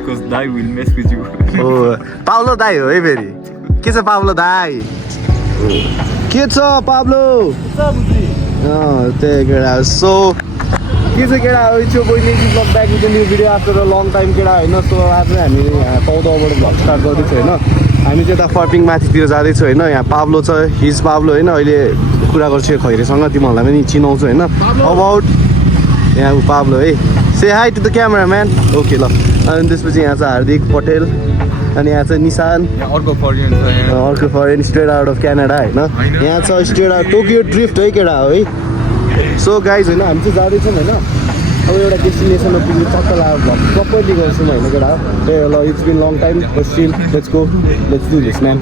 because Dai will mess with you. Oh, Pablo दाइ हो है फेरि के छ पाब्लो दाइ के छ पाब्लो त्यही केटा सो के छ केटा यो बहिनी blog back with new video after a long time केटा होइन सो आज हामी यहाँ 14बाट ब्लग स्टार्ट गर्दैछौँ होइन हामी चाहिँ यता फर्पिङ माथितिर जाँदैछौँ होइन यहाँ पाब्लो छ हिज पाब्लो होइन अहिले कुरा गर्छु खैरेसँग तिमीहरूलाई पनि चिनाउँछु होइन अबाउट यहाँ पाब्लो है say hi to the camera man okay ल अनि त्यसपछि यहाँ छ हार्दिक पटेल अनि यहाँ छ निशान अर्को foreign straight out of Canada होइन यहाँ छ स्ट्रेट आउट टोकियो ड्रिफ्ट है केटा हो है सो गाइज होइन हामी चाहिँ जाँदैछौँ होइन अब एउटा डेस्टिनेसनमा पुग्नु चक्कर लागेर भ्लग प्रपरली गर्छौँ होइन केटा त्यही ल it's been long time still let's go let's do this man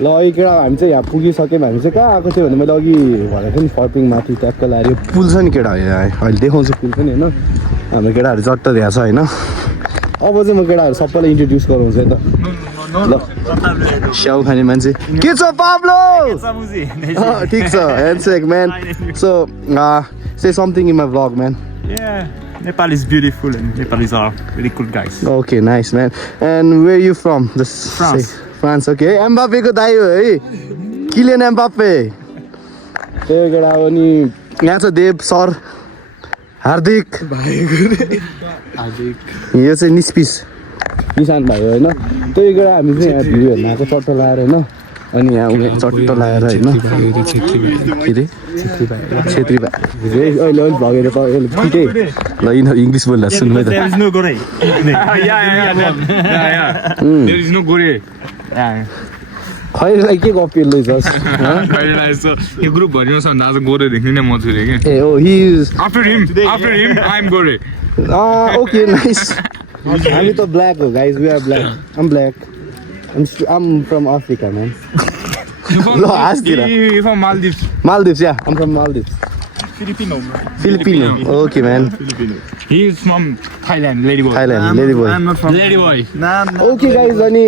ल अघि केटा हामी चाहिँ यहाँ पुगिसक्यौँ हामी चाहिँ कहाँ आएको थियो भने मैले अघि भनेको थिएँ नि फर्पिङ माथि ट्याक्क लाग्यो पुल छ नि केटा यहाँ अहिले देखाउँछु पुल पनि होइन हाम्रो केटाहरू चट्ट दिएको छ होइन अब चाहिँ म केटाहरू सबैलाई इन्ट्रोड्युस गराउँछु है त ल स्याउ खाने मान्छे के छ पाब्लो ठिक छ handshake man so say something in my vlog man Nepal is beautiful and Nepalis are really cool guys. Okay, nice man. And where are you from? France, okay. Mbappe को दाइ हो है किलियन एम्बाप्पे त्यही केटा हो नि यहाँ छ देव सर हार्दिक यो चाहिँ निशान भाइ हो होइन त्यही केटा हामी चाहिँ यहाँ भिडियो हेर्न आएको चट्ट लगाएर होइन अनि यहाँ उनीहरू चट्ट लगाएर होइन के अरे छेत्री भाइ अहिले अलिक भगेर पिटै ल यिनीहरू इङ्ग्लिस बोल्दा सुन्नु खैरलाई के कपी लैछस् यो ग्रुप भरिमा छ भने आज गोरे देख्ने नै म छु रे के ए ओ he is after him I am गोरे ओके नाइस हामी त ब्ल्याक हो guys we are black I'm black I'm from Africa, man. No, you're from Maldives. Maldives, yeah. I'm from Maldives. Filipino. Okay, man. He's from Thailand, Ladyboy. Ladyboy. I'm not from Ladyboy. Okay, guys. अनि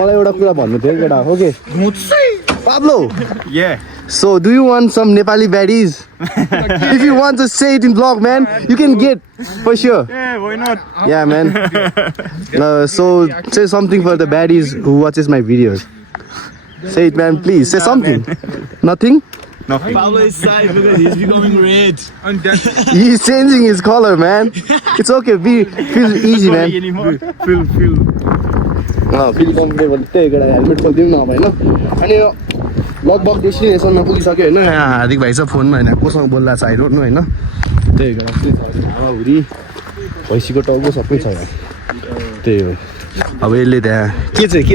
मलाई एउटा कुरा भन्नु थियो केटा okay Pablo. Yeah. So, do you want some Nepali baddies? If you want to say it in vlog, man, you can get for sure. Yeah, why not? Yeah, man. So, say something for the baddies who watches my videos. Say it, man, please. Say something. Nothing? Nothing. Pablo is sad because he's becoming red. He's changing his color, man. It's okay. Feel easy, man. Feel. Feel comfortable. त्यही केटा helmet खोलिदिउँ न अब होइन अनि लगभग डेस्टिनेसनमा पुगिसक्यो होइन यहाँ हार्दिक भाइ छ फोनमा होइन कोसँग बोल्दा छ आइरोड होइन त्यही केटा हावाहुरी भैँसीको टाउको सबै छ यहाँ त्यही हो अब यसले त्यहाँ के चाहिँ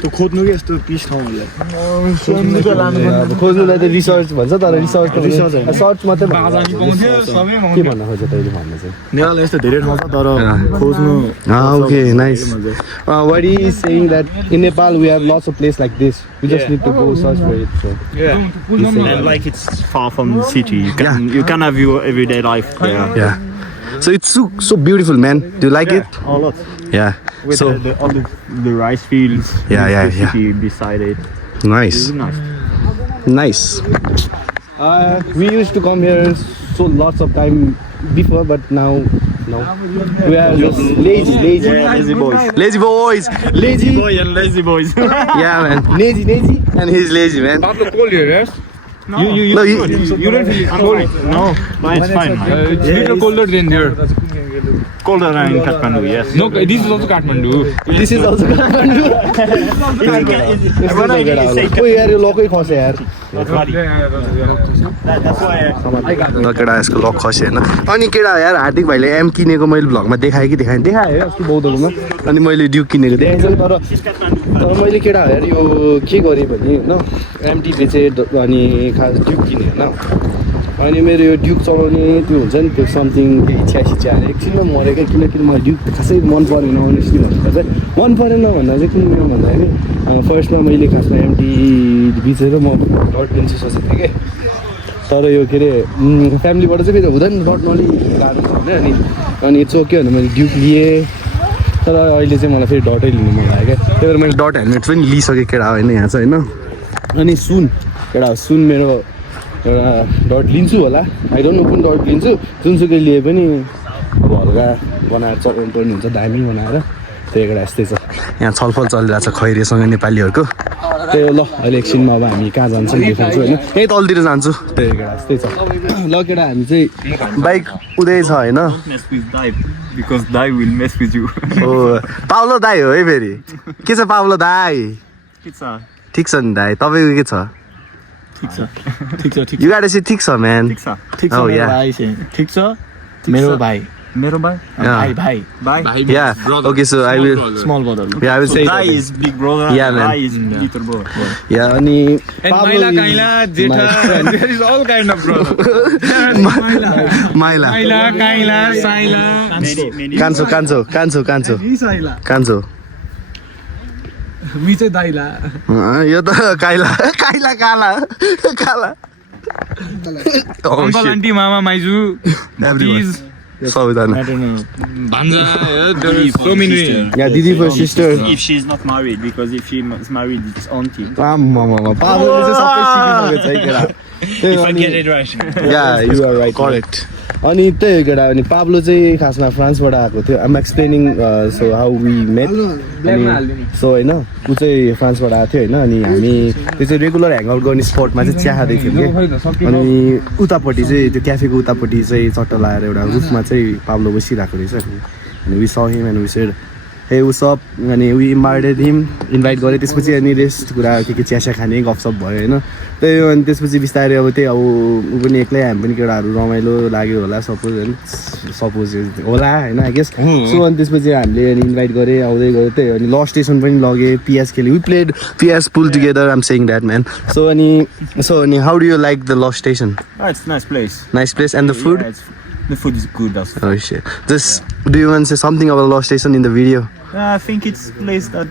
त्यो खोज्नु कि यस्तो पिस ठाउँहरूलाई खोज्नुलाई त रिसर्च भन्छ तर रिसर्च सर्च मात्रै के भन्न खोज्छ तैँले भन्नु चाहिँ नेपालमा यस्तो धेरै ठाउँ छ तर खोज्नु okay nice what he is saying that in Nepal we have lots of places like this we just need to go search for it so and like it's far from the city you can have your everyday life yeah so it's so beautiful man do you like it a lot yeah with so all the rice fields yeah city beside it nice we used to come here so lots of time before but now no we are just lazy boys lazy boy and lazy boys yeah man lazy and he's lazy man Pablo, cold here, yes? No, you don't feel cold? No, it's fine. It's a little colder than here. Colder than in Kathmandu, yes. No, this is also Kathmandu. This is also Kathmandu. Oh यार यो लकै खस्यो यार केटा यसको lock खस्यो होइन अनि केटा यार हार्दिक भाइले एम किनेको मैले भ्लगमा देखाएँ कि देखाएँ अस्ति बौद्धकोमा अनि मैले ड्युक किनेको देखाएँ तर मैले केटा यार यो के गरेँ भने होइन एमटी बेचेँ अनि खास ड्युक किनेँ होइन अनि मेरो यो ड्युक चलाउने त्यो हुन्छ नि त्यो समथिङ त्यो इच्छा सिच्छाहरू एकछिनमा मरेको किनकि मलाई ड्युक खासै मन परेन अनेस्टली भन्दा चाहिँ मन परेन भन्दा चाहिँ किन भन्दाखेरि फर्स्टमा मैले खासमा एमटी बिचेर म डट लिन्छु सोचेको थिएँ कि तर यो के अरे फ्यामिलीबाट चाहिँ फेरि हुँदैन डट नलि गाह्रो छ होइन अनि इट्स ओके भनेर मैले ड्युक लिएँ तर अहिले चाहिँ मलाई फेरि डटै लिनु मन लाग्यो क्या त्यही भएर मैले डट हेलमेट पनि लिइसकेँ केटा होइन यहाँ चाहिँ होइन अनि सुन केटा सुन मेरो एउटा डट लिन्छु होला आई डोन्ट नो कुन डट लिन्छु जुनसुकै लिए पनि अब हल्का बनाएर चलाउनु पर्ने हुन्छ दामी बनाएर त्यही एउटा यस्तै छ यहाँ छलफल चलिरहेको छ खैरेसँग नेपालीहरूको त्यही हो ल अहिले एकछिनमा अब हामी कहाँ जान्छौँ देखाउँछु होइन यहीँ तलतिर जान्छु त्यही एउटा यस्तै छ ल केटा हामी चाहिँ बाइक उदय छ होइन Mess with Dai, because Dai will mess with you. हो पाउलो दाई हो है फेरि के छ पाउलो दाई ठिक छ नि दाई तपाईँको के छ ठीक यु गाडी चाहिँ ठिक छ म्यान छ Oh, yeah. भाइ चाहिँ ठीक छ मेरो भाइ मेरो भाइ भाइ Yeah. Okay, so I will. small brother Yeah, I will say. Dai is big brother. Yeah, man. Dai is little brother. Yeah, अनि Maila, Kaila, Jetha, there is all kind of brother. माइला Maila, Kaila, Saila. कान्छो me चाहिँ दाइला यो त काइला काला uncle aunty मामा माइजू भतिज सबैजना भान्जा so many या दिदी for sister If she is not married, because if she is married, it's auntie. पाब्लोले चाहिँ सबै सिकिसकेको छ है केटा If I get it right. Yeah you are right correct अनि त्यही हो केटा अनि पाब्लो चाहिँ खासमा फ्रान्सबाट आएको थियो I'm explaining so how we met so होइन ऊ चाहिँ फ्रान्सबाट आएको थियो होइन अनि हामी त्यो चाहिँ रेगुलर ह्याङआउट गर्ने स्पटमा चाहिँ चिया खाँदै थियौँ कि अनि उतापट्टि चाहिँ त्यो क्याफेको उतापट्टि चाहिँ चट्टा लगाएर एउटा रुफमा चाहिँ पाब्लो बसिरहेको रहेछ अनि वी स हिम एन्ड वी सेड हे उसप अनि वी इन्भाइटेड हिम इन्भाइट गरेँ त्यसपछि अनि रेस्ट कुरा के चियासिया खाने गफसप भयो होइन त्यही हो अनि त्यसपछि बिस्तारै अब त्यही अब ऊ पनि एक्लै हामी पनि केटाहरू रमाइलो लाग्यो होला सपोज होइन सपोज होला होइन आई गेस सो अनि त्यसपछि हामीले अनि इन्भाइट गरेँ आउँदै गयो त्यही हो अनि ल स्टेसन पनि लगेँ पिएस खेल्यो we played PS pool together I'm saying that man so अनि how do you like the ल station It's a nice place. Nice place and the food The food is good also. Oh shit. Just do you want to say something about Lost Station in the video? I think it's a place that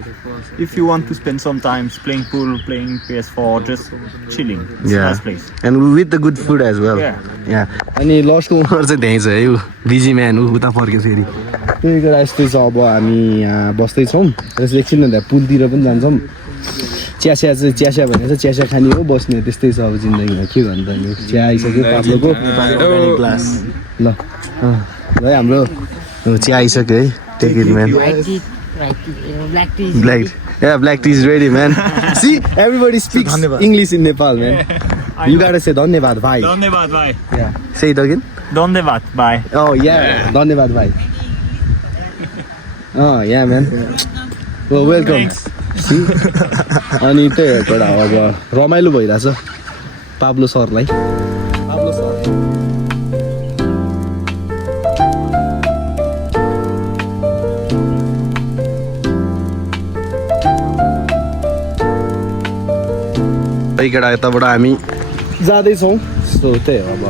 if you want to spend some time playing pool, playing PS4, just chilling. It's a nice place. And with the good food as well. Yeah. अनि लस्टको उनीहरू चाहिँ त्यहीँ छ है ऊ busy man ऊ उता फर्क्यो फेरि त्यही कुरा यस्तै छ अब हामी यहाँ बस्दैछौँ त्यसपछि एकछिन भन्दा पुलतिर पनि जान्छौँ चियासिया भने चाहिँ चियासिया खाने हो बस्ने त्यस्तै छ अब जिन्दगीमा के गर्नु त नि चिया आइसक्यो पाब्लोको ग्लास ल है हाम्रो चिया आइसक्यो है take it man black tea is ready man see everybody speaks English in Nepal man you got say धन्यवाद भाइ धन्यवाद भाइ से इट अगेन धन्यवाद भाइ धन्यवाद भाइ या म्यान वेलकम अनि त्यही हो एउटा अब रमाइलो भइरहेछ पाब्लो सरलाई केटा यताबाट हामी जाँदैछौँ सो त्यही हो अब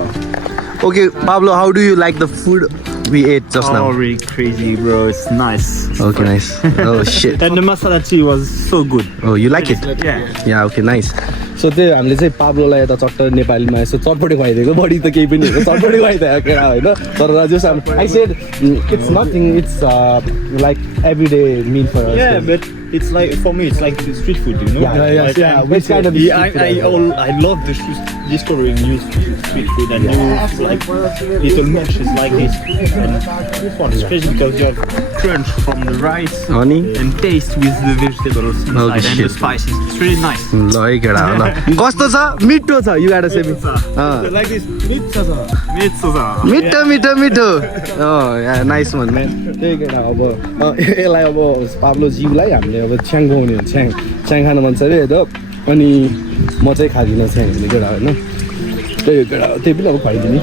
okay Pablo how do you like the food we ate just now? Oh, really crazy, bro. It's nice. Okay, nice. Oh, shit. And the masala tea was so good. Oh, you like it? Yeah, okay, nice. So त्यही हामीले चाहिँ पाब्लोलाई यता चट्ट नेपालीमा यसो चटपटी खुवाइदिएको बढी त केही पनि होइन चटपटी खुवाइदिएको केटा होइन तर just I said it's nothing it's like every day meal for us Yeah, but it's like for me it's like street food, you know. Yeah. Which kind of I love the discovering new street food and new like little meshes like this. And this one especially because you have crunch from the rice honey and taste with the vegetables inside and the spices. It's really nice. ल है केटा होला कस्तो छ मिठो छ you गाटा SEBI Like this मिठो नाइस वान म्यान त्यही केटा अब यसलाई अब पाब्लो जिउलाई हामीले अब छ्याङ खुवाउने हो छ्याङ खानु मन छ अरे त अनि म चाहिँ खाँदिनँ छ्याङ हुने केटा होइन त्यही हो केटा त्यही पनि अब खुवाइदिने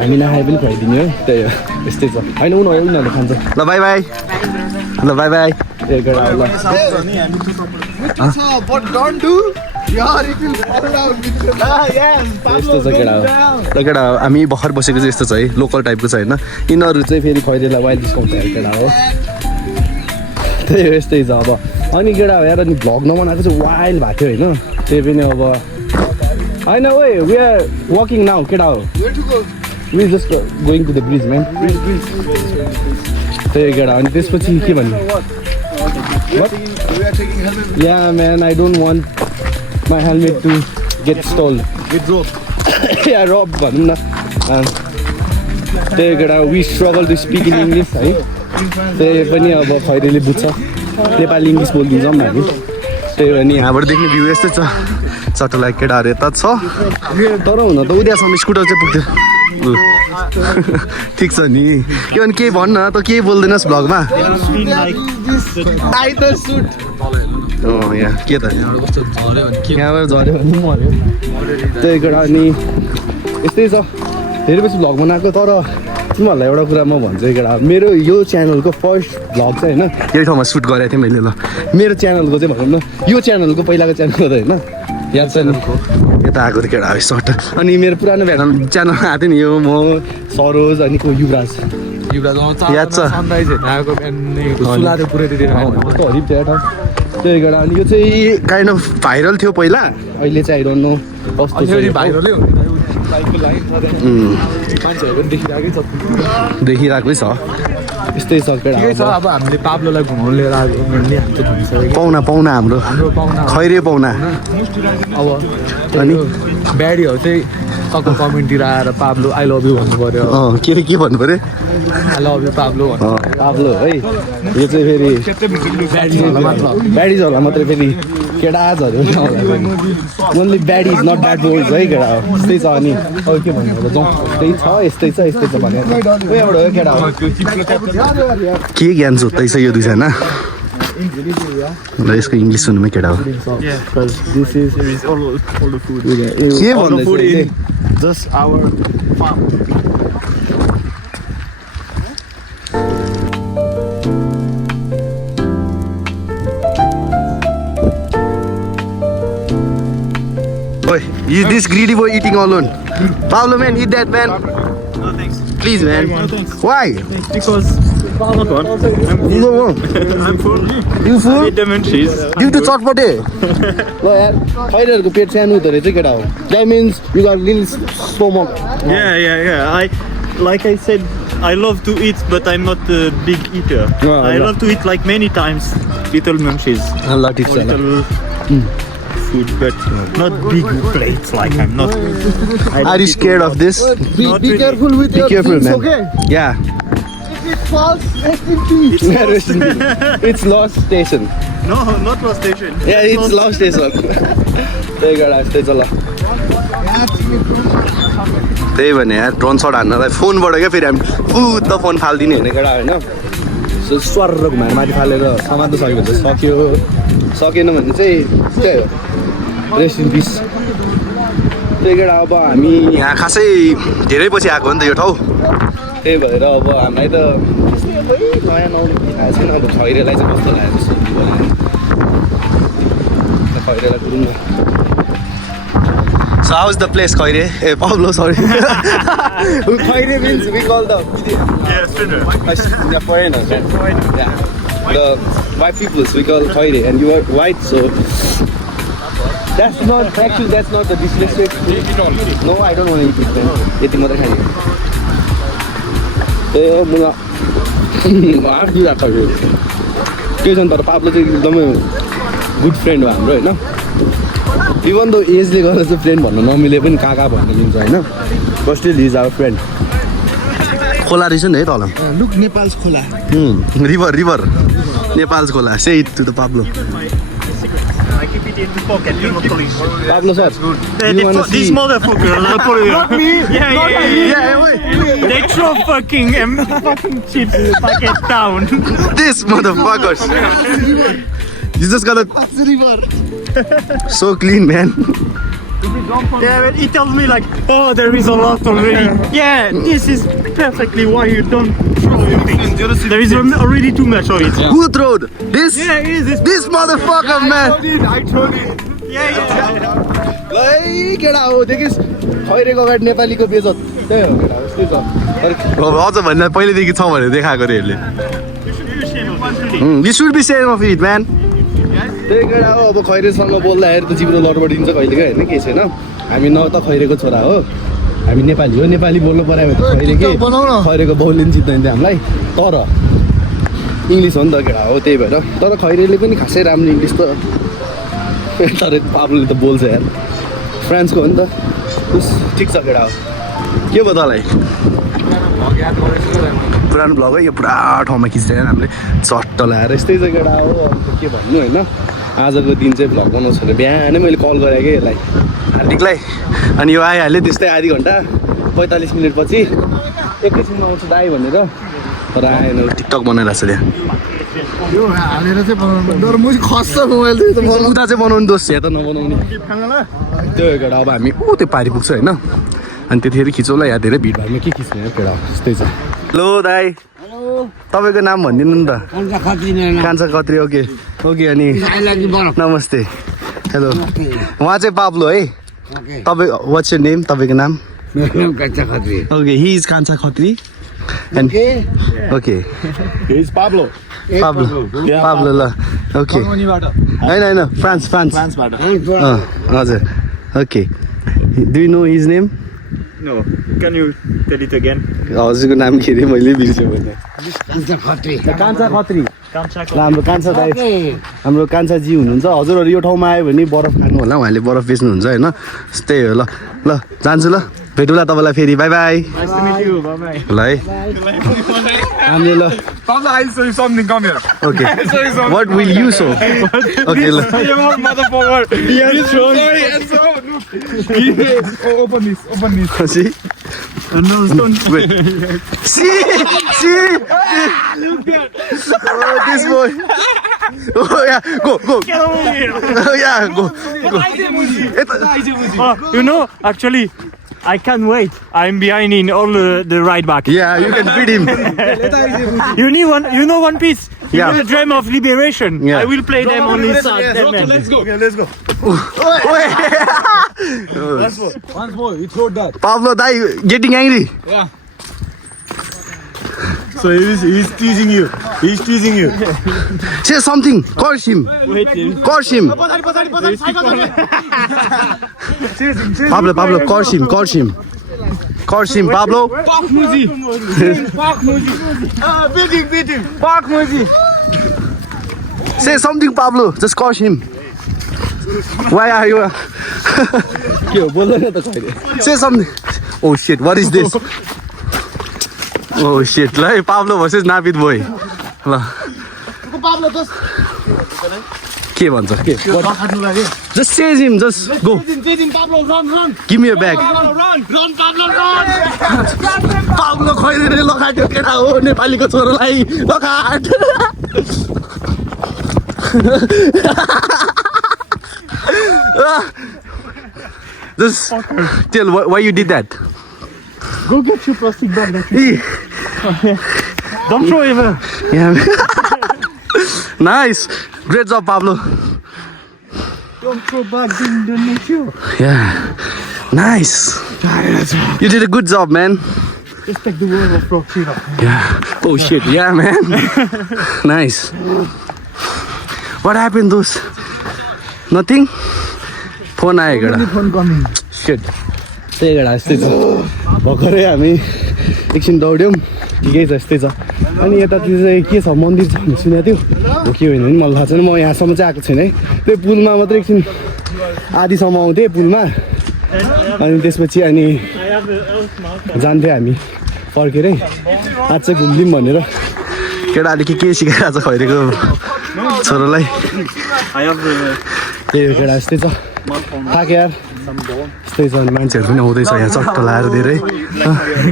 हामी नखाए पनि खुवाइदिने हो त्यही हो यस्तै छ होइन उनीहरूले खान्छ ल बाई बाई त्यही केटा ल यस्तो छ केटा हो र केटा हामी भर्खर बसेको चाहिँ यस्तो छ है लोकल टाइपको छ होइन यिनीहरू चाहिँ फेरि खैरेलाई वाइल्ड डिस्काउन्ट केटा हो त्यही हो यस्तै छ अब अनि केटा हो यार अनि भ्लग नबनाएको चाहिँ वाइल्ड भएको थियो होइन त्यही पनि अब होइन ओए वी आर वकिङ नाउ केटा हो we just going to the bridge man त्यही केटा अनि त्यसपछि के भन्नु yeah man I don't want my helmet to get stole yeah rob भनौँ न त्यही केटा we struggle to speak in English है त्यही पनि अब खैरेले बुझ्छ नेपाली इङ्ग्लिस बोलिदिन्छौँ हामी त्यही हो नि यहाँबाट देख्ने भ्यू यस्तै छ चटोलाई केटाहरू यता छ तर हुन त उद्यासम्म स्कुटर चाहिँ पुग्थ्यो ठिक छ नि के अनि केही भन्न त केही बोल्दैनस् भ्लगमा यहाँ के त यहाँबाट झऱ्यो भने मऱ्यो त्यही केटा अनि यस्तै छ धेरै पछि भ्लग बनाएको तर तिमीहरूलाई एउटा कुरा म भन्छु केटा मेरो यो च्यानलको फर्स्ट भ्लग चाहिँ होइन यही ठाउँमा सुट गरेको थिएँ मैले ल मेरो च्यानलको चाहिँ भनौँ न यो च्यानलको पहिलाको च्यानलको त होइन याद छ नि यता आएको थियो केटा सर्ट अनि मेरो पुरानो च्यानल आएको थियो नि यो म सरोज अनि को युवराज याद छ हरिब थियो ठाउँ त्यही केटा अनि यो चाहिँ काइन्ड अफ भाइरल थियो पहिला अहिले चाहिँ आई डोन्ट नो कस्तो भाइरलै देखिरहेकै छ यस्तै छ केटा अब हामीले पाब्लोलाई घुमाउनु लिएर आएको पाहुना हाम्रो खैरे पाहुना अब अनि ब्याडीहरू चाहिँ सबको कमेन्टतिर आएर पाब्लो आई लभ यु भन्नु पर्यो के भन्नु पर्यो आई लभ यु पाब्लो भन्नु पाब्लो है यो चाहिँ फेरि ब्याडिजहरूलाई मात्रै फेरि केटाजहरू only bad is not bad boys है केटा हो त्यस्तै छ अनि अब के भन्नु अब जाउँ यस्तै छ भने एउटा हो केटा हो के ज्ञान सोध्दै छ यो दुईजना र यसको इङ्ग्लिस सुन्नुमै केटा हो के भन्दैछ Just our farm. Boy, is this greedy boy eating alone? Pablo man, eat that man. No thanks. Please man. No thanks. Why? Because I'm full. I'm full. You I fool? eat them and cheese. Give the चटपटे ल यार खैरेहरूको पेट सानो हुँदो रहेछ केटा हो that means you are little stomach Yeah. Like I said, I love to eat, but I'm not a big eater. I love to eat like many times, little munchies, ल ठिक छ ल little food, but not big plates. Like I'm not. Are you scared of this? Be careful with Be your careful things, man. okay? Yeah. If it falls, rest in peace. It's lost station. No, not lost station. Yeah, it's lost station. त्यही केटा यस्तै छ ल त्यही भने यार drone सट हान्नलाई फोनबाट क्या फेरि हामी त फोन फालिदिने होइन केटा होइन स्वर घुमाएर माथि फालेर समात्नु सक्यो भने चाहिँ सक्यो सकेन भने चाहिँ त्यही हो रेस्ट इन पिस त्यही केटा अब हामी यहाँ खासै धेरै पछि आएको हो नि त यो ठाउँ त्यही भएर अब हामीलाई त नयाँ नौलो थाहा छैन अब खैरेलाई चाहिँ कस्तो लाग्यो जस्तो खैरेलाई Gurung So how is the place, Khaire? Hey, Pablo, sorry. Khaire means we call the foreigners. Yeah. The white peoples we call Khaire, and you are white, so that's not the disrespect. No, I don't want to eat it. Eating mother khali. Oh, mula. I have to do that for you. Because Pablo is a good friend of ours, right? No. Even though एजले गर्दा चाहिँ friend भन्नु नमिले पनि काका भन्नु मिल्छ होइन but still is our friend खोला रहेछ नि है तल Look, Nepal's khola. River Nepal's khola say it to the Pablo I keep it in the pocket. You're not police. Pablo sir This motherfucker. Not me. Yeah. They throw fucking chips in the pocket down. This motherfuckers You just got River. so clean, man. Yeah, but he tells me like, oh, there is a lot already. Yeah, this is perfectly why you don't throw your things. There is already too much of it. Who throwed this? Yeah, it is. This motherfucker, man. I told it. ल है केटा हो देखिस् खैरेको अगाडि नेपालीको बेजत त्यही हो केटा त्यस्तै छ अझ भन्दा पहिल्यैदेखि छ भनेर देखाएको रे यसले You should be ashamed of it, man. त्यही केटा हो अब खैरेसँग बोल्दाखेरि त जिब्रो लडबडिन्छ कहिलेकै होइन केही छैन हामी न त खैरेको छोरा हो हामी नेपाली हो नेपाली बोल्नु पऱ्यो भने त खैरेको बाउले पनि जित्दैन थियो हामीलाई तर इङ्ग्लिस हो नि त केटा हो त्यही भएर तर खैरेले पनि खासै राम्रो इङ्ग्लिस त तर पाब्लोले त बोल्छ यार फ्रान्सको हो नि त उस ठिक छ केटा हो के भयो तँलाई पुरानो भ्लग है यो पुरा ठाउँमा खिच्दैन हामीले चट्ट लगाएर यस्तै छ केटा हो अब के भन्नु होइन आजको दिन चाहिँ भ्लग बनाउँछ भने बिहानै मैले कल गरेँ कि यसलाई हार्दिकलाई अनि यो आइहाल्यो त्यस्तै आधी घन्टा 45 मिनटपछि एकैछिनमा आउँछु दाइ भनेर तर आएन टिकटक बनाइरहेको छ त्यहाँ यो हालेर चाहिँ बनाउनु तर म खस्छ मोबाइल चाहिँ उता चाहिँ बनाउनु दोष या त नबनाउने त्यो केटा अब हामी त्यो पारि पुग्छ होइन अनि त्यतिखेर खिचौँला या धेरै भिडभाडमा के खिच्ने केटा त्यस्तै छ हेलो दाइ तपाईँको नाम भनिदिनु नि त कान्छा खत्री ओके ओके अनि नमस्ते हेलो उहाँ चाहिँ पाब्लो है तपाईँ वाट्स योर नेम तपाईँको नाम ओके हि इज कान्छा Khatri and okay Pablo. Pablo ल ओके होइन होइन फ्रान्सबाट हजुर okay do you know his name No, can you tell it again? हजुरको नाम के अरे मैले बिर्सेँ भने कान्छा खत्री हाम्रो कान्छा दाइ हाम्रो कान्छाजी हुनुहुन्छ हजुरहरू यो ठाउँमा आयो भने बरफ खानु होला उहाँले बरफ बेच्नुहुन्छ होइन त्यही हो ल ल जान्छु ल भेटौँला तपाईँलाई फेरि by by Nice to meet you. Bye-bye. ल है हामीले ल Pablo, I'll show you something. Come here. Okay I'll show you something. What will you show okay ल You motherfucker. He's sorry. And so, look. Oh, open this. Open this. See No, don't. See this boy Oh yeah, go. Get over here. Oh yeah, go. You know, actually, I can't wait. I'm behind in all the ride back. Yeah, you can beat him. You know One Piece? Yeah. You know the Dream of Liberation? Yeah. I will play them on this side. Let's go. Okay, let's go. Once more. You throw that. Pablo, Dai, getting angry. Yeah. So he's teasing you. He's teasing you. Say something. Curse him. Wait. Curse him. Pablo, curse him. Curse him, Pablo. Fuck Muzi. Fuck Muzi. Beat him. Fuck Muzi. Say something, Pablo. Just curse him. Why are you? Say something. Oh shit, what is this? Oh shit, like Pablo versus Navid boy. के भन्छ के Just chase him, just go. Pablo, run. Give me a bag. Run, Pablo, run. Pablo खैरेले लगाइदियो केटा हो नेपालीको छोरालाई लगाट Just tell why you did that. Go get your plastic bag. Eh, Don't throw him. Yeah. Nice. Great job, Pablo. Don't throw bags in the nature. Yeah. Nice. You did a good job, man. Just take the word of Proxima. Yeah. Oh shit. Yeah, man. Nice. What happened, those? Nothing? Phone आयो केटा. Phone coming. Shit. त्यही केटा यस्तै छ भर्खरै हामी एकछिन दौड्यौँ ठिकै छ यस्तै छ अनि यतातिर चाहिँ के छ मन्दिर छ भन्ने सुनेको थियो हो के होइन भने मलाई थाहा छैन म यहाँसम्म चाहिँ आएको छैन है त्यो पुलमा मात्रै एकछिन आधीसम्म आउँथेँ पुलमा अनि त्यसपछि अनि जान्थ्यौँ हामी फर्केरै आज चाहिँ घुम्दिउँ भनेर केटाले के सिकाइरहेको छ खैरेको छोरालाई त्यही हो केटा यस्तै छ थाक्यो यार यस्तै छ मान्छेहरू पनि आउँदैछ यहाँ चट्ट लाएर धेरै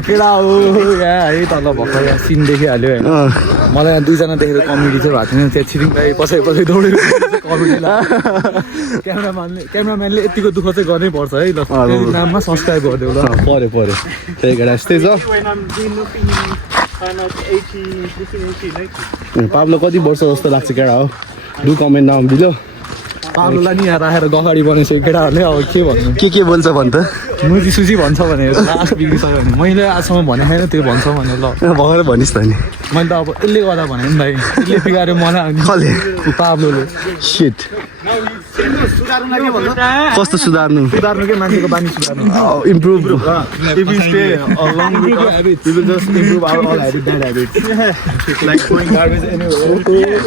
केटा हो यहाँ है तल भर्खर यहाँ सिन देखिहाल्यो होइन मलाई यहाँ दुईजना देखेर कमेडी चाहिँ भएको छैन त्यहाँ छिरिङलाई पछि दौडेर कमेडी क्यामेराम्यानले यतिको दुःख चाहिँ गर्नै पर्छ है ल नाममा सब्सक्राइब गरिदेऊ ल पऱ्यो त्यही केटा यस्तै छ पाब्लो कति वर्ष जस्तो लाग्छ केटा हो डु कमेन्ट डाउन बिलो पाब्लोलाई नि यहाँ राखेर गफाडी बनाइसक्यो केटाहरूले अब के भन्नु के बोल्छ भन् त मुजी सुजी भन्छ भने लास्ट बिग्रिसक्यो भने मैले आजसम्म भनेको छैन त्यो भन्छ भने ल भएर भनिस् त नि मैले त अब यसले गर्दा भने नि भाइ यसले बिगाऱ्यो मलाई अनि कसले पाब्लोले शिट कस्तो सुधार्नु सुधार्नु के मान्छेको बानी सुधार्नु improve If we stay along with us, we will just improve our all bad habits. Like throwing garbage anywhere.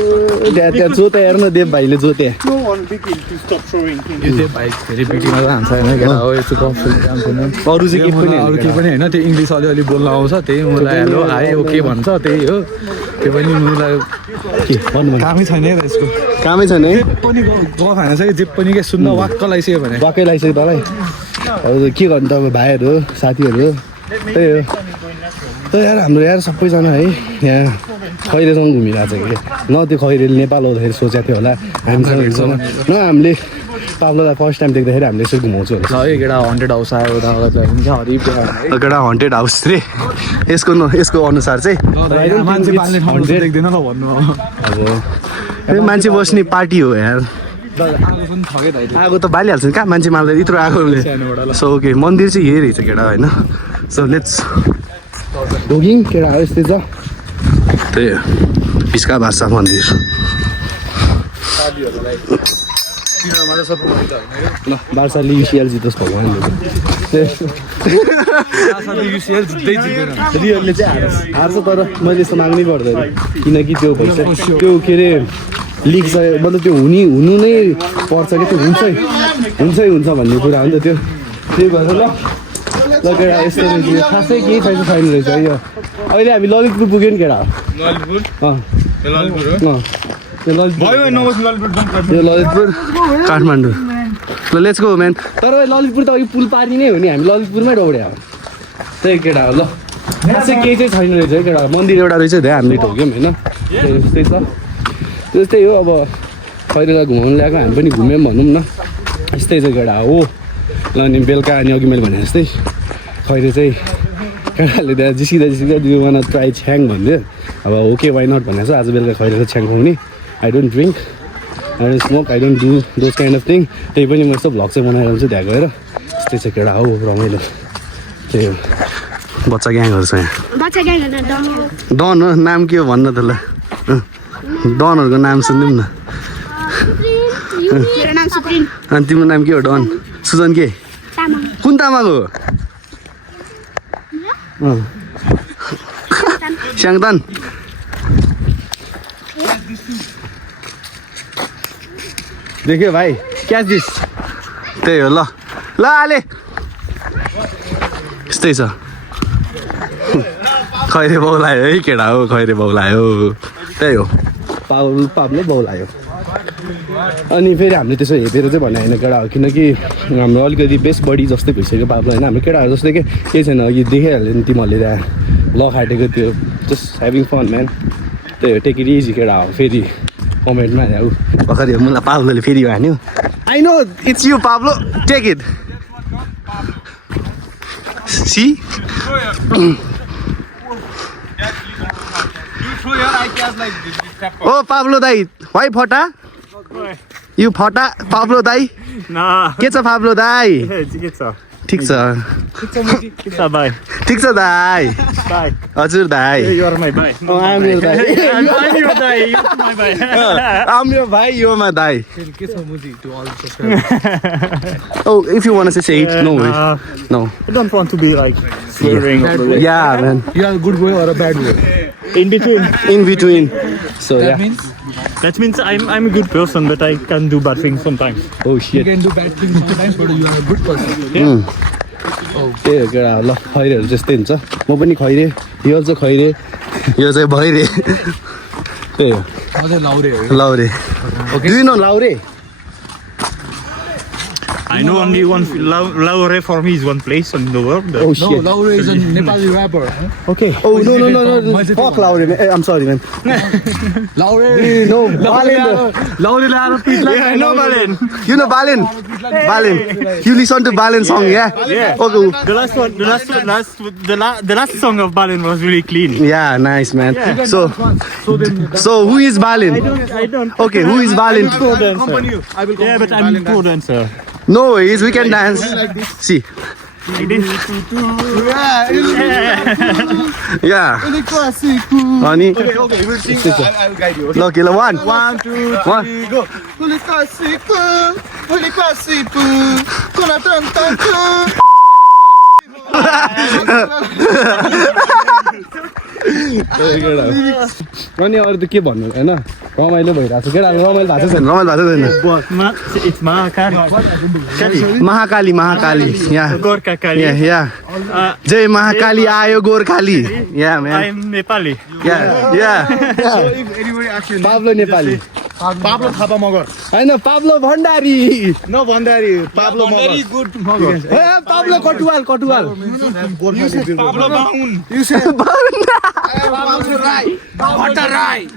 त्यहाँ जोते हेर न देव भाइले जोते No one big to stop throwing things. यो चाहिँ भाइ फेरि पिटीमा त हान्छ होइन केटा हो यस्तो गफ जान्थेन अरू चाहिँ के पनि अरू केही पनि होइन त्यो इङ्ग्लिस अलिअलि बोल्न आउँछ त्यही मलाई हेलो हाई ओके भन्छ त्यही हो त्यो पनि मलाई के भन्नु कामै छैन है त यसको कामै छैन है पनि गफ हानेछ कि जे पनि के सुन्न वाक्क लगाइसक्यो भने वाक्कै लगाइसक्यो तँलाई अब के गर्नु त अब भाइहरू साथीहरू त्यही हो त यार हाम्रो यार सबैजना है यहाँ खैरेसँग घुमिरहेको छ कि न त्यो खैरेले नेपाल आउँदाखेरि सोचेको थियो होला हामीसँग हिँड्छौँ न हामीले पाब्लोलाई फर्स्ट टाइम देख्दाखेरि हामीले यसरी घुमाउँछु होला ल है केटा 100 हाउस आयो हरिब केटा हन्टेड हाउस रे यसको अनुसार चाहिँ मान्छे पाल्ने ठाउँ देख्दैन ल भन्नु अब मान्छे बस्ने पार्टी हो यार आगो त बालिहाल्छ नि कहाँ मान्छे माल्दैन यत्रो आगोले सो ओके मन्दिर चाहिँ यही रहेछ केटा होइन सो लेट्स ढोगिङ केटा यस्तै छ त्यही हो पिस्का भाषा मन्दिर ल बार्साले युसिएल जितोस् भगवान्ले रियलले चाहिँ हार्छ तर मैले यस्तो माग्नै पर्दैन किनकि त्यो भइसक्यो त्यो के अरे लिग छ मतलब त्यो हुनु नै पर्छ कि त्यो हुन्छ भन्ने कुरा हो नि त त्यो त्यही भएर ल केटा यस्तो रहेछ खासै केही छैन रहेछ है यो अहिले हामी ललितपुर पुग्यो नि केटा यो ललितपुर काठमाडौँ ल लेट्स गो म्यान तर ललितपुर त अघि पुल पारी नै हो नि हामी ललितपुरमै दौड्यो त्यही केटा हो ल खासै केही चाहिँ छैन रहेछ है केटा मन्दिर एउटा रहेछ धेरै हामीले ढोक्यौँ होइन त्यस्तै छ त्यस्तै हो अब खैरेलाई घुमाउनु ल्याएको हामी पनि घुम्यौँ भनौँ न यस्तै चाहिँ केटा हो ल अनि बेलुका अनि अघि मैले भने जस्तै खैरे चाहिँ केटाहरूले त्यहाँ जिस्किँदा दुई वान ट्राई छ्याङ भन्थ्यो अब ओके वाइ नट भनेको छ आज बेलुका खैरेको छ्याङ खुवाउने I don't drink I don't smoke I don't do those kind of thing त्यही पनि म यस्तो भ्लग चाहिँ बनाएर हुन्छ त्यहाँ गएर यस्तै चाहिँ केटा हो रमाइलो त्यही हो बच्चा ग्याङहरू छ यहाँ डन हो नाम के हो भन्न त ल डनहरूको नाम सुनिदिउँ न अनि तिम्रो नाम के हो डन सुजन के कुन तामाङ हो स्याङतान देख्यो भाइ क्याच दिस त्यही हो ल आले यस्तै छ खैरे बाउलायो है केटा हो खैरे बाउलायो त्यही हो पाब्लो बाउलायो अनि फेरि हामीले त्यसो हेरेर चाहिँ भने होइन केटा हो किनकि हाम्रो अलिकति बेस्ट बडी जस्तै भइसक्यो पाब्लो होइन हाम्रो केटाहरू जस्तै के केही छैन अघि देखाइहाल्यो नि तिमीहरूले त्यहाँ लखाटेको त्यो जस्ट ह्याभिङ फन म्यान त्यही हो टेक इट इजी केटा हो फेरि कमेन्टमा ऊ भर्खर मलाई पाब्लोले फेरि भन्यो I know it's you Pablo take it see oh Pablo दाई वाइ फटा यु फटा पाब्लो दाई के छ पाब्लो दाई ठिक छ ठिक छ दाई हजुर दाई हाम्रो भाइ यो मा दाई Oh, if you want to say it, no worries. No. I don't want to be like swearing. Yeah, man. You are a good boy or a bad boy? In between. In between. So That yeah. means That means I'm a good person, but I can do bad things sometimes. Oh you shit. can do bad things sometimes, but you are a good person. त्यही हो केटा ल खैरेहरू जस्तै हुन्छ म पनि खैरे यो चाहिँ खैरे यो चाहिँ भैरे त्यही हो म चाहिँ लाउरे हो लाउरे do you know lahure I know only one. Laure for me is one place in the world. Oh No, shit. Laure is a Nepali rapper. Okay. Oh no. Fuck Laure. Man. I'm sorry, man. Laure. No, Balen. Laure ल्याएर पिट्ला. Yeah, I know Balen. You know Balen? Balen. You listen to Balen song, yeah? Yeah. Okay. The last one, the last song of Balen was really clean. Yeah, nice, man. Yeah. So who is Balen? I don't. Okay, who is Balen? Pro dancer. Yeah, but I'm pro dancer. No worries, we can dance. See. Like this. Yeah. Honey. Okay, we'll sing. I will guide you. Okay, 1, 1, 2, 1. 3, go. Huli klasiku, kuna tan. अनि अरू त के भन्नु होइन रमाइलो भइरहेको छ केटाहरू रमाइलो भएको छैन रमाइलो भएको छैन It's Mahakali. महाकाली यहाँ Gorkha Kali. यहाँ जय महाकाली आयो गोर्खाली यहाँ म्यान I'm Nepali. यहाँ So if anybody asks you, Pablo Nepali Pablo Thapa Magar. होइन Pablo Bhandari No Bhandari, Pablo Magar. Pablo Katuwal Katuwal You said Pablo Baun. You said Pablo Rai. Bhatta Rai.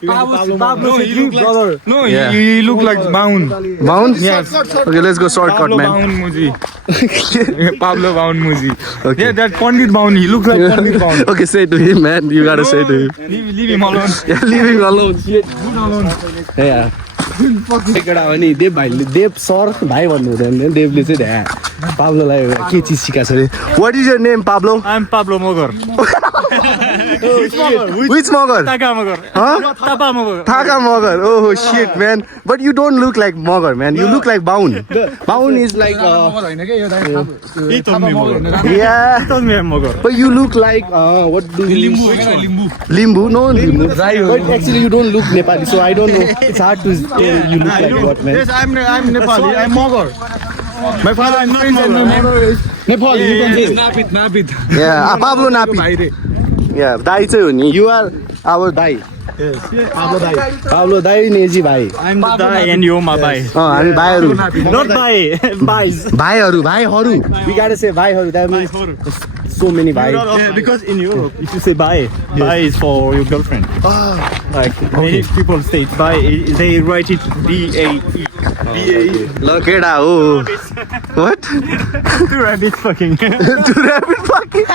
Pablo brother. No, Yeah. you look like Baun. Baun? Yes. Okay, let's go shortcut, Pablo man. Baun Muzi. Pablo Baun Muzi. Okay. Yeah, that Pandit Baun. He looks like Pandit Baun. Okay, say to him, man. You gotta say to him. Leave him alone. Yeah, leave him alone. Shit. Yeah. केटा हो नि देव भाइले देव sir भाइ भन्नु हुँदैन देवले चाहिँ ध्या पाब्लोलाई के चिज सिकाएको छ अरे what is your name Pablo I'm Pablo Mogor. Which Magar Taka Mogor. Huh? Tapa Mogor. Thaka Magar oh shit man but you don't look like Magar man you look like brown brown is like होइन के यो दाइ He told me Mogor. Yeah He told me I'm Mogor. But you look like what do Limbu Limbu no Limbu but actually you don't look Nepali so I don't know it's hard to you look like what man Yes, I'm Nepali. I'm Magar. My father and Nepali. You can say. Napit yeah Pablo नापी या दाई चाहिँ हो नि you are our दाई Pablo दाई नेजी भाइ I'm the Dai and you're my Bai. हामी भाइहरू Not Bai. Bais. भाइहरू we gotta say भाइहरू that means so many भाइ Yeah, because in Europe, if you say Bai, Bai is for your girlfriend. Like many people say Bai, they write it B-A-E. B-A-E. ल केटा हो what Two rabbits fucking. to rabbit fucking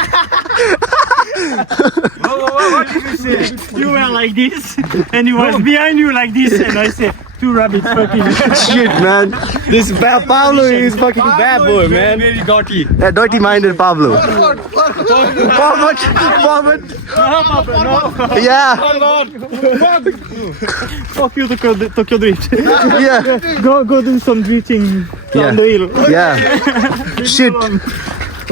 What did you say? You were like this, and he was behind you like this, and I said, two rabbits fucking. shit man this Pablo is fucking bad boy man Very dirty. that dirty minded Pablo Forward No. yeah Fuck you, Tokyo Drift. yeah Go do some drifting down the hill. yeah shit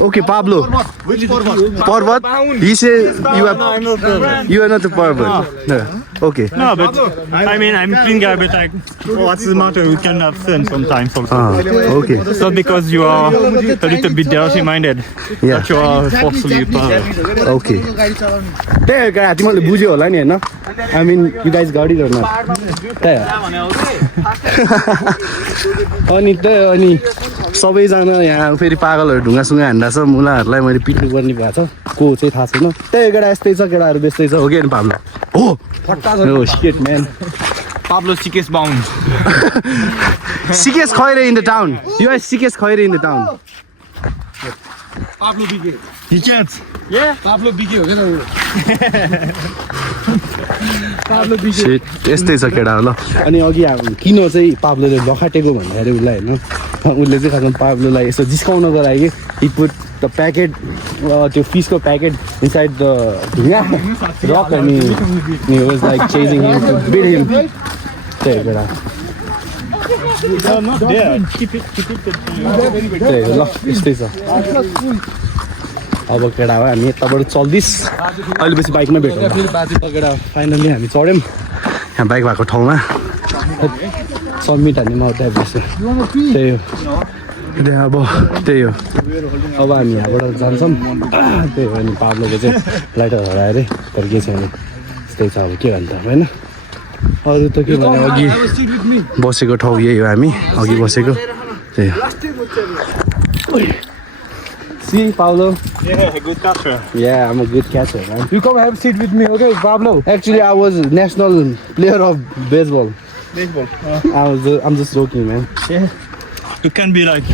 okay Pablo Which Parvat? Parvat he says you are No, I'm not the. you are not the Parvat no okay No, but I mean, I'm clean guy, but like, what's the matter? We can have fun sometimes also. okay It's not because you are a little bit dirty-minded Yeah. that you are forcefully power. okay त्यही हो क्या तिमीहरूले बुझ्यो होला नि होइन I mean you guys गाडी गर्न त्यही हो अनि त्यही हो अनि सबैजना यहाँ फेरि पागलहरू ढुङ्गासुङ्गा हान्दैछ मुलाहरूलाई मैले पिट्नु पर्ने भएको छ को चाहिँ थाहा छैन त्यही केटा यस्तै छ केटाहरू बेस्तै छ हो कि पाब्लो हो shit man Pablo Siques bound. Siques Khaire in the town you are Siques Khaire in the town Pablo Bige He can't. Pablo Bige हो क्या Pablo Bige सिट यस्तै छ केटाहरू ल अनि अघि किन चाहिँ पाब्लोले लखाटेको भन्दा अरे उसलाई होइन उसले चाहिँ खासमा पाब्लोलाई यसो जिस्काउनको लागि हि पुट द प्याकेट त्यो फिसको packet inside the dhunga rock अनि was like chasing him to beat him त्यही हो केटा Not there. Keep it. त्यही हो ल यस्तै छ अब केटा हो हामी यताबाट चल्दिस अहिले पछि बाइकमा भेटौँ केटा फाइनल्ली हामी चढ्यौँ यहाँ बाइक भएको ठाउँमा सब्मिट हान्ने म उता बस्छु त्यही हो त्यहाँ अब त्यही हो अब हामी यहाँबाट जान्छौँ त्यही हो अनि पाब्लोको चाहिँ लाइटर हरायो अरे तर के छैन त्यस्तै छ अब के भन्छ होइन अरू त के भने अघि बसेको ठाउँ यही हो हामी अघि बसेको त्यही हो See, Pablo? Yeah, good catcher. Yeah, I'm a good catcher, man. You come have a seat with me, okay, Pablo? Actually, I was national player of baseball. Baseball. I'm just joking, man. Yeah. You can be like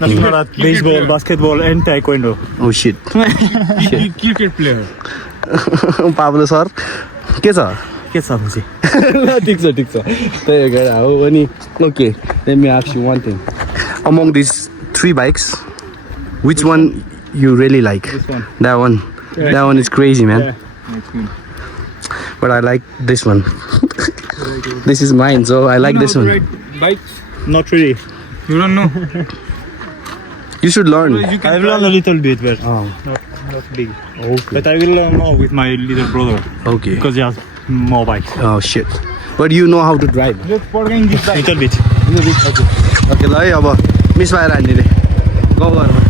national at baseball, basketball, and taekwondo. Oh shit. Cricket player. Pablo sir, के छ? के छ मुझे? ठिक छ त्यही हो केटा हो अनि okay, let me ask you one thing. Among these 3 bikes, which one you really like? This one. That one. Yeah. That one is crazy, man. Yeah. But I like this one. This is mine, so I like this one. Bikes? Not really. You don't know? You should learn. You can I've learned a little bit, but Oh, not big. okay. But I will learn more with my little brother Okay. because he has more bikes. Oh shit. But you know how to drive. Just forgetting this bike. Little bit. Okay, ल है अब miss भएर हान्ने गाउँघरमा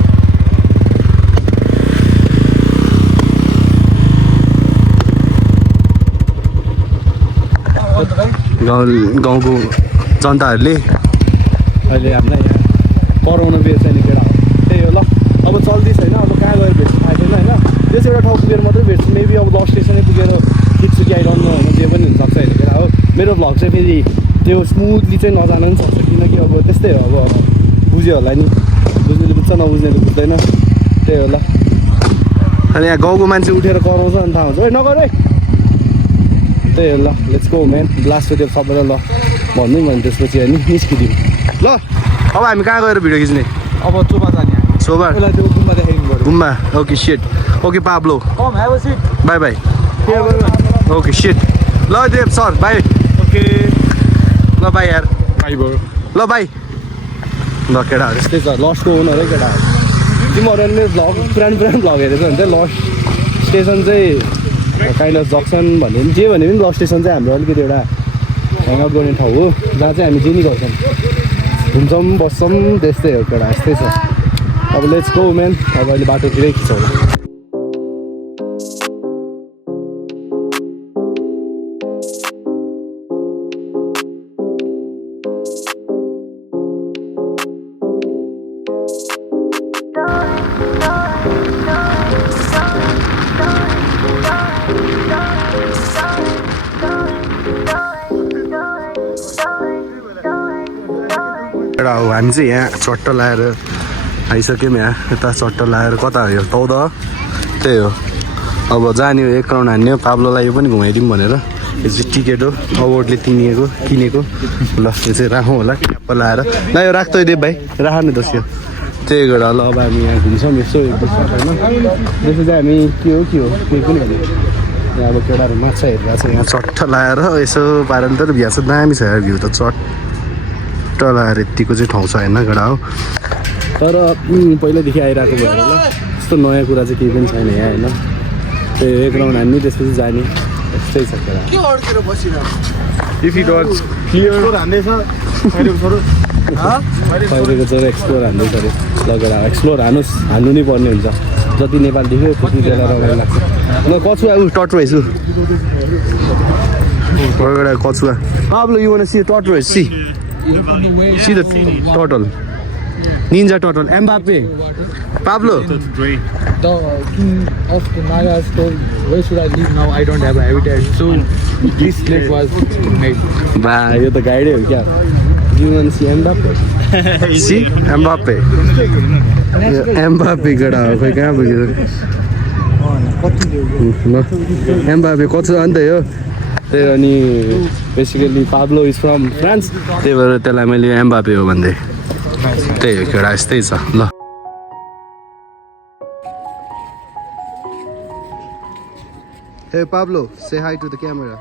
गाउँको जनताहरूले अहिले हामीलाई यहाँ कराउन बिर्छ नि केटा हो त्यही हो ल अब चल्दै छैन अब कहाँ गएर भेट्नु थाहा छैन होइन त्यस एउटा ठाउँ पुगेर मात्रै भेट्छु मेबी अब लस्ट स्टेसनै पुगेर खिच्छु कि आइरहनु होइन जे पनि हुनसक्छ होइन केटा हो मेरो भ्लग चाहिँ फेरि त्यो स्मुथली चाहिँ नजान पनि सक्छ किनकि अब त्यस्तै हो अब बुझ्यो होला नि बुझ्नेले बुझ्छ नबुझ्नेले बुझ्दैन त्यही हो ल अनि यहाँ गाउँको मान्छे उठेर कराउँछ अनि थाहा हुन्छ ओइ नगर है त्यही हो ल लेट्स गो म्यान ब्लास्ट त्यो सबैलाई ल भन्दै भने त्यसपछि होइन निस्किदिउँ ल अब हामी कहाँ गएर भिडियो खिच्ने अब चोपा जाने हामी सोबर पहिला त्यो गुम्बा देखाइदिनु पर्यो गुम्बा okay sit okay Pablo Come, have a seat. By by okay sit ल देव सर बाई Okay. ल बाई यार Bye, bro. ल बाई ल केटाहरू यस्तै छ लस्टको ओनर है केटाहरू तिमीहरूले भ्लग पुरानो भ्लग हेरेको हुन्छ लस्ट स्टेसन चाहिँ काइन्ड अफ जक्सन भन्ने पनि जे भने पनि लस्ट स्टेसन चाहिँ हाम्रो अलिकति एउटा ह्याङआउट गर्ने ठाउँ हो जहाँ चाहिँ हामी जे नि गर्छौँ घुम्छौँ बस्छौँ त्यस्तै हो केटा यस्तै छ अब लेट्स गो म्यान अब अहिले बाटोतिरै खिचौँ एउटा हो हामी चाहिँ यहाँ चट्ट लाएर आइसक्यौँ यहाँ यता चट्ट लाएर कता हो यो तौध त्यही हो अब जाने हो 1 राउन्ड हान्ने हो पाब्लोलाई यो पनि घुमाइदिउँ भनेर यो चाहिँ टिकट हो अवार्डले किनेको ल यो चाहिँ राखौँ होला ट्याप्प लाएर ल यो राख्दै दे भाइ राख न दस यो त्यही गरेर ल अब हामी यहाँ घुम्छौँ यसो होइन त्यसो चाहिँ हामी के हो केही पनि होइन यहाँ अब केटाहरू माछा हेरेर चाहिँ यहाँ चट्ट लाएर यसो पाराले त भ्या छ दामी छ यार भ्यू त चट्ट लाएर यत्तिको चाहिँ ठाउँ छ होइन केटा हो तर पहिल्यैदेखि आइरहेको भएर ल यस्तो नयाँ कुरा चाहिँ केही पनि छैन यहाँ होइन त्यही 1 राउन्ड हान्ने त्यसपछि जाने यस्तै छ केटा If it was clear. पहिलेको चाहिँ एक्सप्लोर हान्दैछ अरे लगेर एक्सप्लोर हान्नु नै पर्ने हुन्छ जति नेपाल देख्यो त्यति बेला रमाइलो लाग्छ ल कछुवा टर्टोइज एउटा कछुवा Pablo, you wanna see a tortoise? See the turtle. Ninja turtle. Mbappe. Pablo. The king of the Nagas told, where should I live now? I don't have a habitat. So this lake was made. Bah, you're the guide here. Yeah. You want to see Mbappe? See? Mbappe. Mbappe gada ho khoi kaha puग्यो Mbappe कस्तो अन्त हो त्यही अनि basically Pablo is from France त्यही भएर त्यसलाई मैले Mbappe हो भन्दै त्यही हो केटा यस्तै छ ल Hey Pablo, say hi to the camera.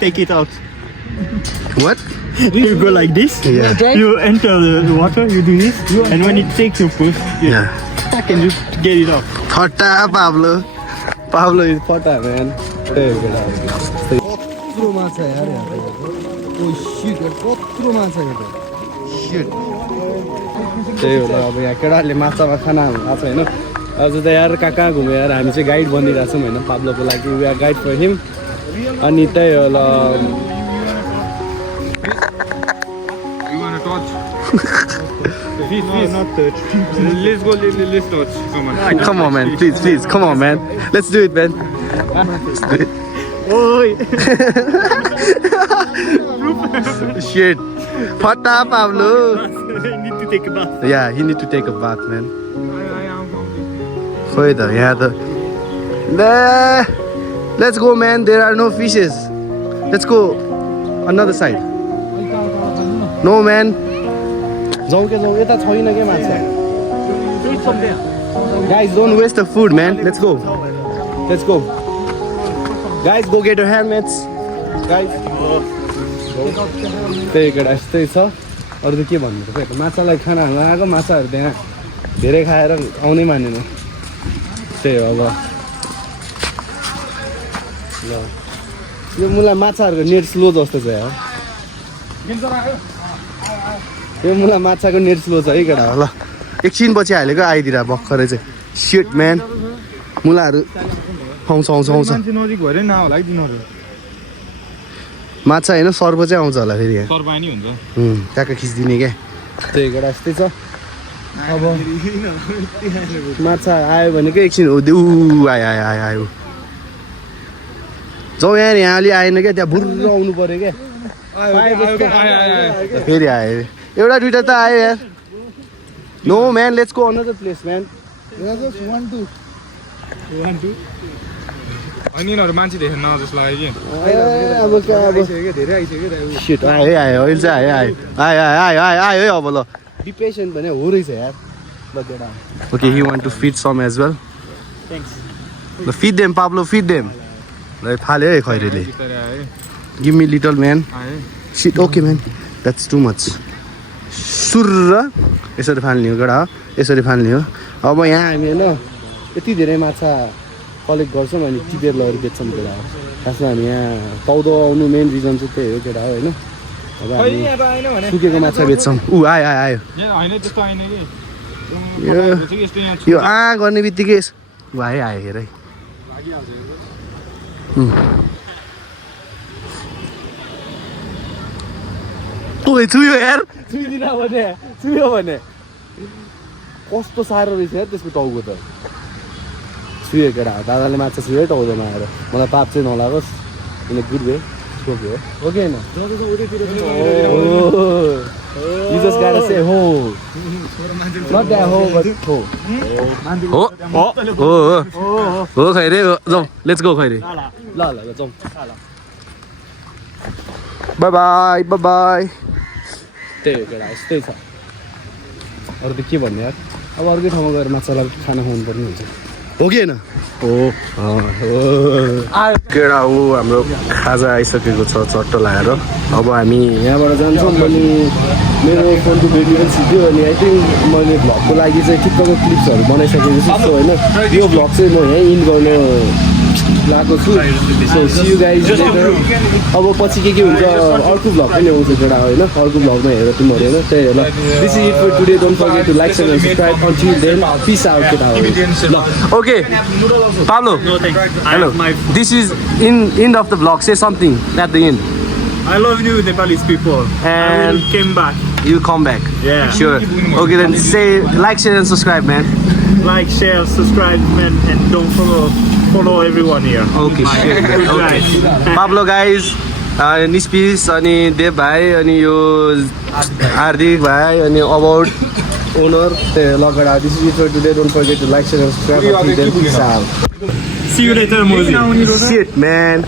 Take it out. What? You go like this. Yeah. You enter the water. You do this, and when it takes you push, you Yeah. tack and you get it off. फटा Pablo. Pablo is फटा man. त्यही हो केटा कत्रो माछा यार यहाँ oh shit कत्रो माछा यहाँ शिट त्यही हो ल अब यहाँ केटाहरूले माछामा खाना आएको छ होइन अझ त यार कहाँ कहाँ घुम्यो यार हामी चाहिँ गाइड बनिरहेछौँ होइन पाब्लोको लागि we are guide for him अनि त्यही हो ल You wanna touch? Please, not touch. Let's go, let's touch. Come on man, please, come on man. Let's do it man. Let's do it. Oi! Shit. Fata Pablo. I need to take a bath. Yeah, he need to take a bath man. खोइ त यहाँ त Let's go man, there are no fishes. Let's go another side. No man. जाउँ के जाउँ यता छैन के माछा. Guys, don't waste the food man. Let's go. Guys, go get your helmets. Guys. त्यही केटा यस्तै छ. अरू त के भन्नु त माछालाई खाना हाल्न आएको माछाहरू त्यहाँ धेरै खाएर आउनै मानेन. त्यही हो अब ल यो मुला माछाहरूको नेट स्लो जस्तो छ यार. यो मुला माछाको नेट स्लो छ है केटा. ल एकछिन पछि हालेको आइदिएर भर्खरै चाहिँ सिट म्यान मुलाहरू आउँछ मान्छे नजिक भएर नहोला है दिनहरू. माछा होइन सर्प चाहिँ आउँछ होला फेरि यहाँ. सर्पाइ नि हुन्छ. ट्याक्क खिचिदिने क्या. त्यही केटा यस्तै छ. अब माछा आयो भने के एकछिन हो आयो जाउँ यहाँ अलि आएन क्या. त्यहाँ बुर्र आउनु पऱ्यो क्या. फेरि आयो एउटा दुइटा त आयो यार. No man let's go another place man. अनि यिनीहरू मान्छे देखेर न जस्तो लाग्यो कि. अब धेरै आइसक्यो सिट आयो अहिले चाहिँ आयो है अब ल. बी पेसेन्ट भने हो रहेछ यार. Okay, he want to feed some as well. Thanks. Feed them, Pablo, feed them. Like, फाल्यो है खैरेले. Give me little man. Shit, okay man. That's too much. सुर्र यसरी फाल्ने हो केटा. यसरी फाल्ने हो. अब यहाँ हामी होइन यति धेरै माछा कलेक्ट गर्छौँ अनि टिपेर लगेर बेच्छौँ केटा. खासमा हामी यहाँ पाउँदो आउनु मेन रिजन चाहिँ त्यही हो केटा होइन. अब हामी सुकेको माछा बेच्छौँ. आयो. यो गर्ने बित्तिकै आयो हेर है. छुयो यार. छुयो भने कस्तो साह्रो रहेछ यार त्यसको टाउको त. छुयो केटा. दादाले माछा छुयो टाउकोमा आएर. मलाई पाप चाहिँ नलागोस्. किन गुड वे छोक्यो ओके होइन. You just gotta say ho. Not that ho, but ho. हो खैरे जाउँ. Let's go Khaire. ल जाउँ. बाई. त्यही हो केटा यस्तै छ. अरू त के भन्ने यार. अब अर्कै ठाउँमा गएर माछालाई खाना खुवाउनु पर्ने हुन्छ हो कि होइन. केटा हो हाम्रो खाजा आइसकेको छ चट्ट लगाएर. अब हामी यहाँबाट जान्छौँ. अनि मेरो फोनको ब्याट्री पनि सिक्यो. अनि आई थिङ्क मैले भ्लगको लागि चाहिँ ठिक्कको क्लिप्सहरू बनाइसकेको छु होइन. यो भ्लग चाहिँ म यहीँ इन गर्न लागेको छु. So see you guys later. अब पछि के हुन्छ अर्को भ्लग पनि आउँछ केटा होइन. अर्को भ्लगमा हेर तिमीहरू होइन. त्यही हो ल. This is it for today. Don't forget to like and subscribe. Until then peace out केटा हो. ल okay Pablo. No thanks. Hello. This is end of the vlog. Say something at the end. I love you Nepalese people. And I will come back. You come back. Yeah. Sure. Okay then say like, share and subscribe man. Like, share, subscribe, man, and don't follow everyone here. Okay, shit. Okay. Pablo guys, निस्पिस अनि देव भाइ अनि यो हार्दिक भाइ अनि about owner लगडा. This is it for today. Don't forget to like share and subscribe. See you later, Mozi. Shit man.